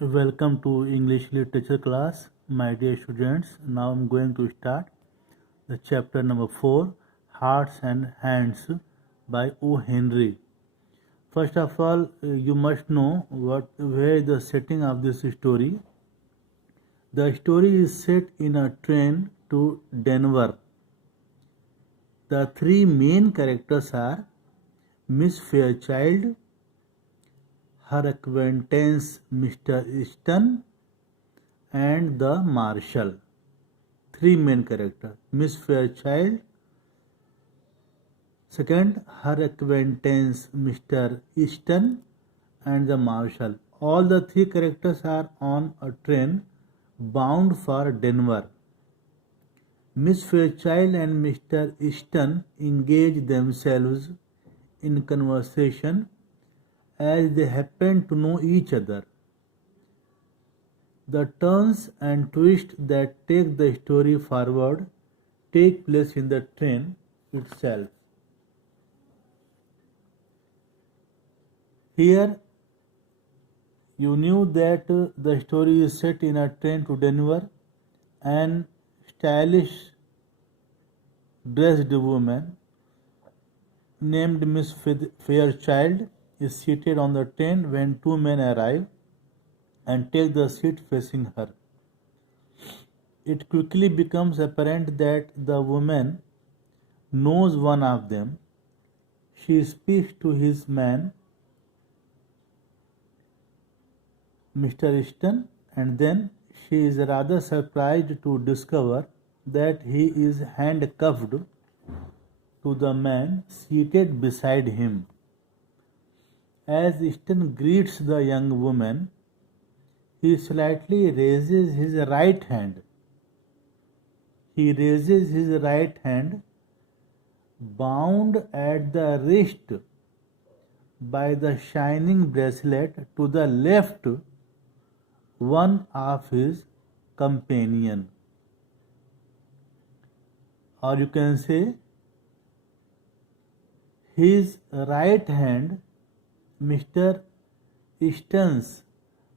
Welcome to English literature class, my dear students. Now I'm going to start the chapter number 4, Hearts and Hands by O. Henry. First of all, you must know where is the setting of this story. The story is set in a train to Denver. The three main characters are Miss Fairchild, her acquaintance Mr. Easton, and the Marshal. Three main characters: Miss Fairchild, second her acquaintance Mr. Easton, and the Marshal. All the three characters are on a train bound for Denver. Miss Fairchild and Mr. Easton engage themselves in conversation as they happen to know each other. The turns and twists that take the story forward take place in the train itself. Here, you knew that the story is set in a train to Denver. An stylish dressed woman named Miss Fairchild is seated on the train when two men arrive and take the seat facing her. It quickly becomes apparent that the woman knows one of them. She speaks to his man, Mr. Easton, and then she is rather surprised to discover that he is handcuffed to the man seated beside him. As Easton greets the young woman, he slightly raises his right hand. He raises his right hand, bound at the wrist by the shining bracelet, to the left one of his companion. Or you can say his right hand, Mr. Easton's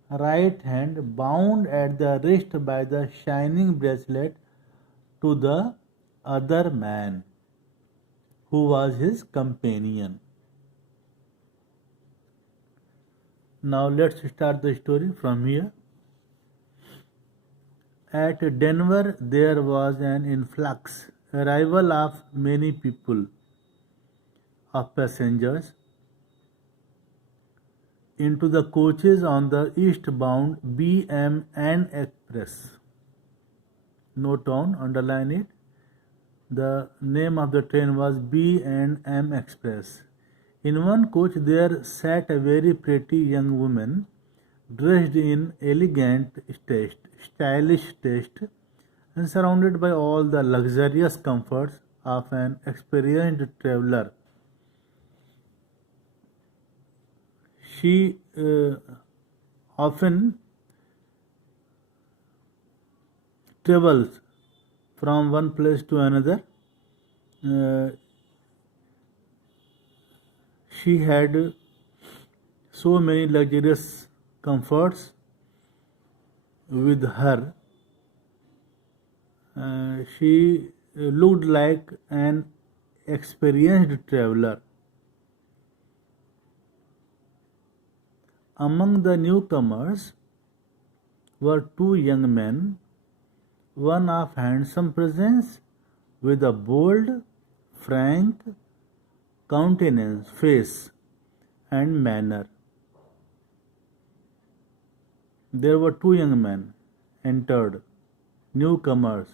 right hand, bound at the wrist by the shining bracelet, to the other man who was his companion. Now let's start the story from here. At Denver there was an arrival of many people, of passengers, into the coaches on the eastbound BM&N Express. Note down, underline it. The name of the train was B&M Express. In one coach there sat a very pretty young woman, dressed in elegant stylish taste, and surrounded by all the luxurious comforts of an experienced traveler. She often travels from one place to another. She had so many luxurious comforts with her. She looked like an experienced traveler. Among the newcomers were two young men, one of handsome presence with a bold, frank countenance, face, and manner. There were two young men entered, newcomers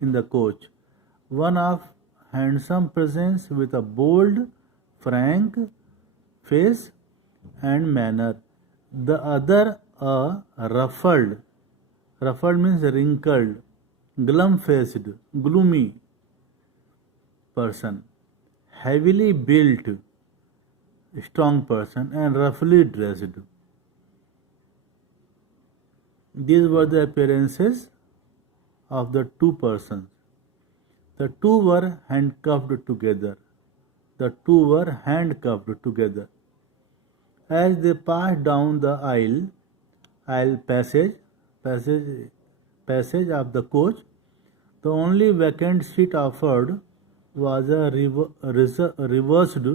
in the coach, one of handsome presence with a bold, frank face and manner, the other a ruffled means wrinkled, glum-faced, gloomy person, heavily built, strong person, and roughly dressed. These were the appearances of the two persons. The two were handcuffed together. As they passed down the aisle, aisle passage of the coach. The only vacant seat offered was a reversed,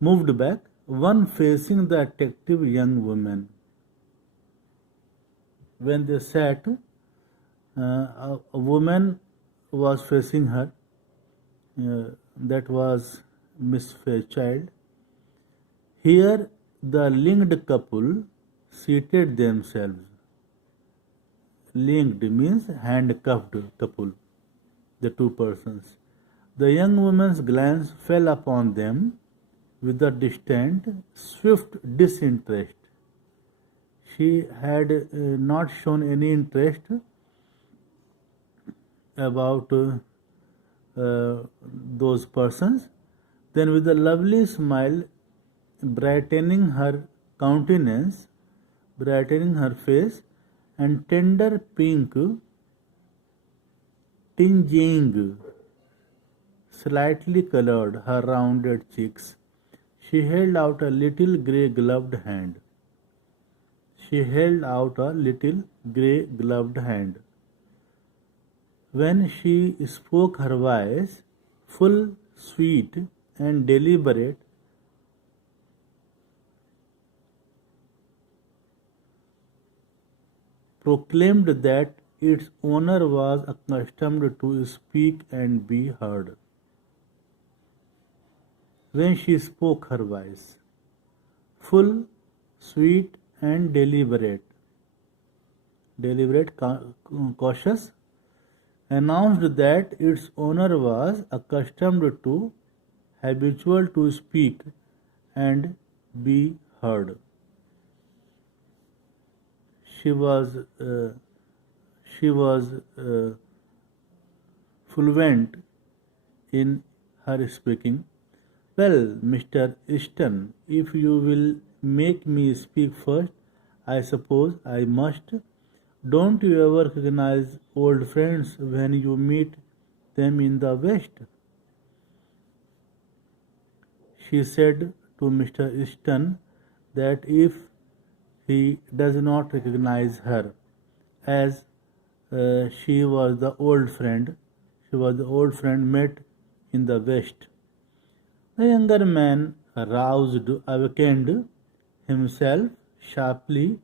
moved back, one facing the attractive young woman. When they sat, a woman was facing her. That was Miss Fairchild. Here, the linked couple seated themselves. Linked means handcuffed couple, the two persons. The young woman's glance fell upon them with a distant, swift disinterest. She had not shown any interest about those persons. Then, with a lovely smile brightening her countenance, brightening her face, and tender pink tinging slightly colored her rounded cheeks, she held out a little grey gloved hand. She held out a little grey gloved hand. When she spoke, her voice, full, sweet, and deliberate, proclaimed that its owner was accustomed to speak and be heard. When she spoke, her voice, full, sweet, and deliberate, cautious, announced that its owner was accustomed to, habitual to speak and be heard. She was fluent in her speaking. Well, Mr. Easton, if you will make me speak first, I suppose I must. Don't you ever recognize old friends when you meet them in the West? She said to Mr. Easton that if he does not recognize her, as she was the old friend met in the West. The younger man awakened himself sharply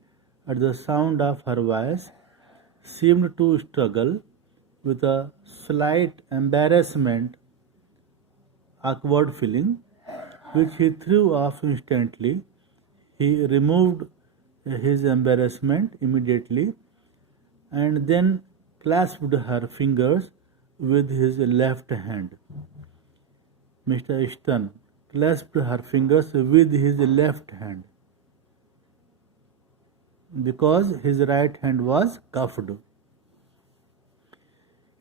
at the sound of her voice, seemed to struggle with a slight embarrassment, awkward feeling, which he threw off instantly. He removed his embarrassment immediately and then clasped her fingers with his left hand. Mr. Easton clasped her fingers with his left hand because his right hand was cuffed.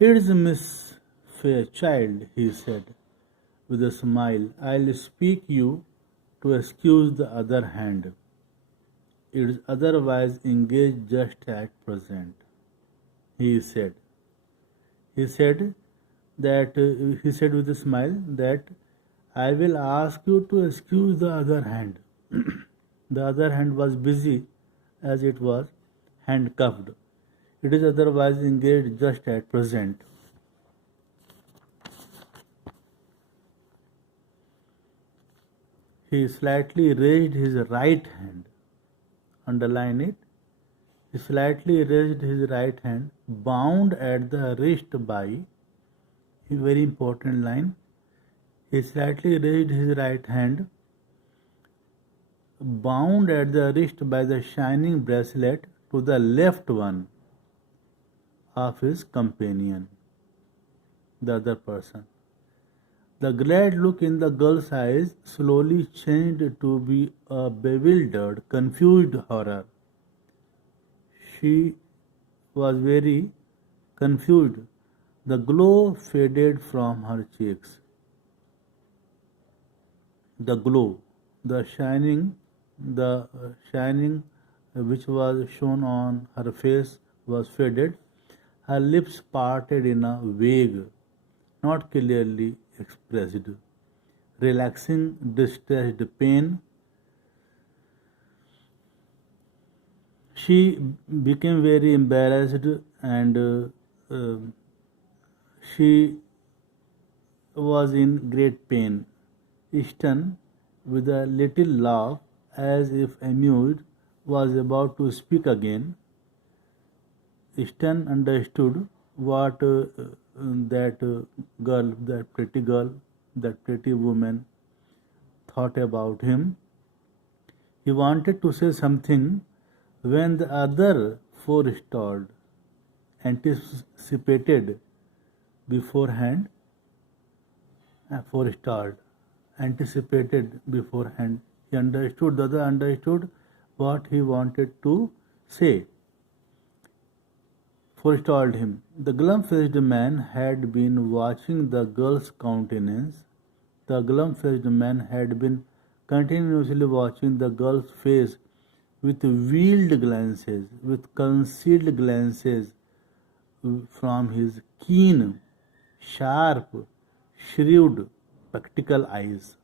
"It's Miss Fairchild," he said with a smile. "I'll speak you to excuse the other hand. It's otherwise engaged just at present," he said. He said with a smile that I will ask you to excuse the other hand. The other hand was busy as it was handcuffed. It is otherwise engaged just at present. He slightly raised his right hand. Underline it. He slightly raised his right hand, bound at the wrist by, a very important line. He slightly raised his right hand, bound at the wrist by the shining bracelet, to the left one of his companion, the other person. The glad look in the girl's eyes slowly changed to be a bewildered, confused horror. She was very confused. The glow faded from her cheeks. The glow, the shining which was shown on her face was faded. Her lips parted in a vague, not clearly expressed, relaxing, distressed pain. She became very embarrassed and she was in great pain. Easton, with a little laugh, as if amused, was about to speak again. Easton understood what that girl, that pretty woman thought about him. He wanted to say something when the other four stalled, anticipated beforehand, forestalled, anticipated beforehand. He understood, the other understood what he wanted to say, forestalled him. The glum-faced man had been watching the girl's countenance. The glum-faced man had been continuously watching the girl's face with veiled glances, with concealed glances from his keen, sharp, shrewd, practical eyes,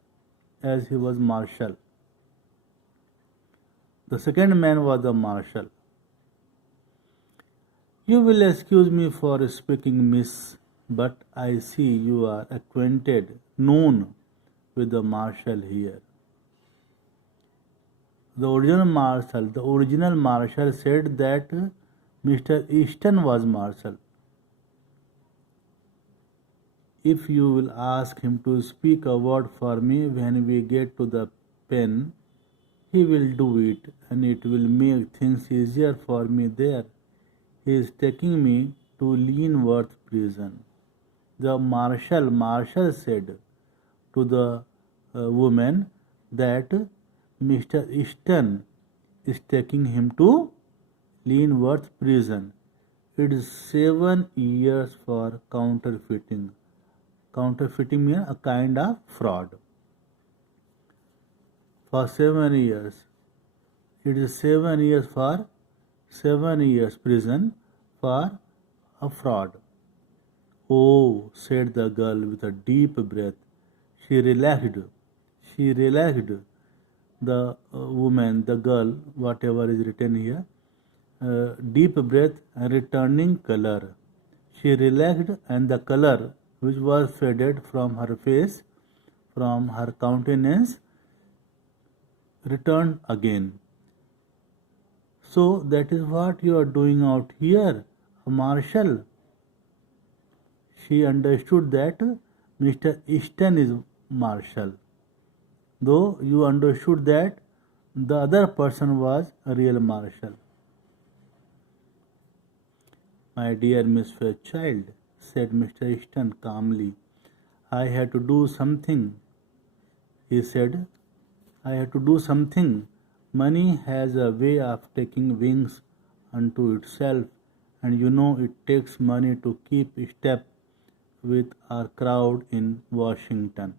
as he was marshal. The second man was the marshal. You will excuse me for speaking, miss, but I see you are acquainted, known with the marshal here. The original marshal said that Mr. Easton was marshal. If you will ask him to speak a word for me when we get to the pen, he will do it, and it will make things easier for me there. He is taking me to Leavenworth prison. The marshal said to the woman that Mr. Easton is taking him to Leavenworth prison. It is 7 years for counterfeiting. Counterfeiting means a kind of fraud. For 7 years. It is 7 years for 7 years prison for a fraud. Oh, said the girl with a deep breath. She relaxed. She relaxed. The woman, the girl, whatever is written here, deep breath and returning color. She relaxed, and the color which was faded from her face, from her countenance, returned again. So that is what you are doing out here, marshal. She understood that Mr. Easton is marshal, though you understood that the other person was a real marshal. My dear Miss Fairchild, said Mr. Easton calmly, I had to do something. He said, I had to do something. Money has a way of taking wings unto itself, and you know it takes money to keep step with our crowd in Washington.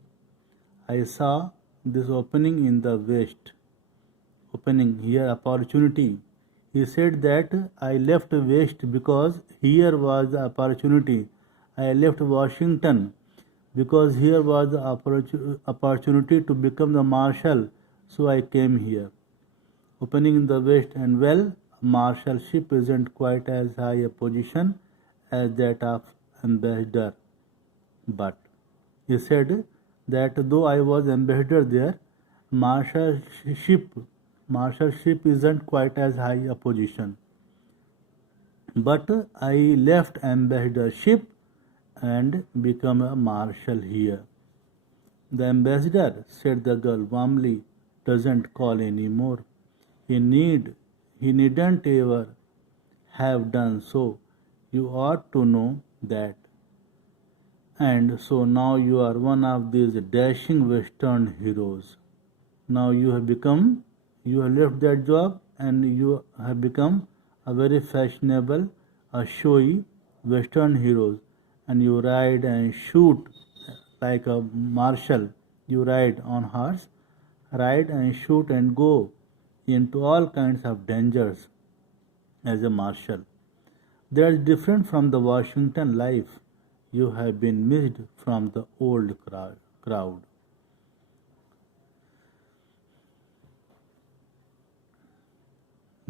I saw this opening in the West. Opening here, opportunity. He said that I left West because here was the opportunity. I left Washington because here was the opportunity to become the marshal, so I came here. Opening in the West, and well, marshalship isn't quite as high a position as that of ambassador. But he said that though I was ambassador there, marshalship isn't quite as high a position. But I left ambassadorship and become a marshal here. The ambassador, said the girl warmly, doesn't call any more. He needn't ever have done so. You ought to know that. And so now you are one of these dashing Western heroes. Now you have left that job and you have become a very fashionable, a showy Western heroes, and you ride and shoot like a marshal. You ride on horse, ride and shoot and go into all kinds of dangers as a marshal. That is different from the Washington life you have been missed from the old crowd.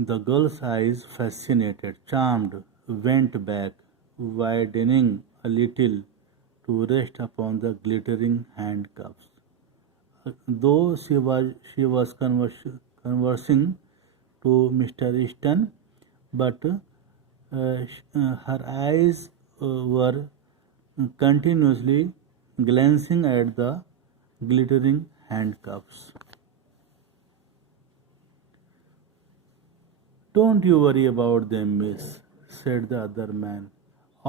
The girl's eyes, fascinated, charmed, went back, widening a little to rest upon the glittering handcuffs. Though she was conversing to Mr. Easton, but her eyes were continuously glancing at the glittering handcuffs. "Don't you worry about them, miss," said the other man.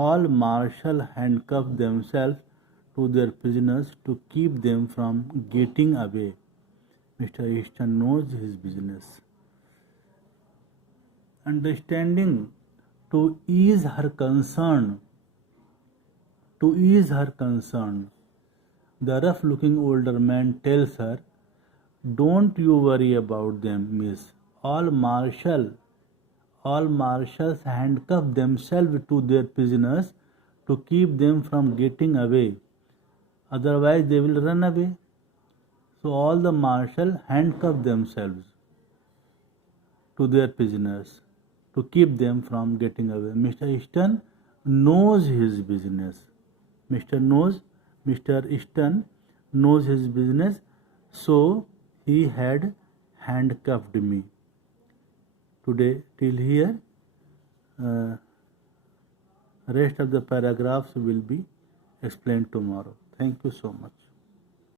"All marshals handcuff themselves to their prisoners to keep them from getting away. Mr. Easton knows his business." Understanding to ease her concern, the rough-looking older man tells her, "Don't you worry about them, miss. All marshals handcuff themselves to their prisoners to keep them from getting away. Otherwise, they will run away. So all the marshals handcuff themselves to their prisoners to keep them from getting away." Mr. Easton knows his business. Mr. Easton knows his business, so he had handcuffed me. Today till here, rest of the paragraphs will be explained tomorrow. Thank you so much.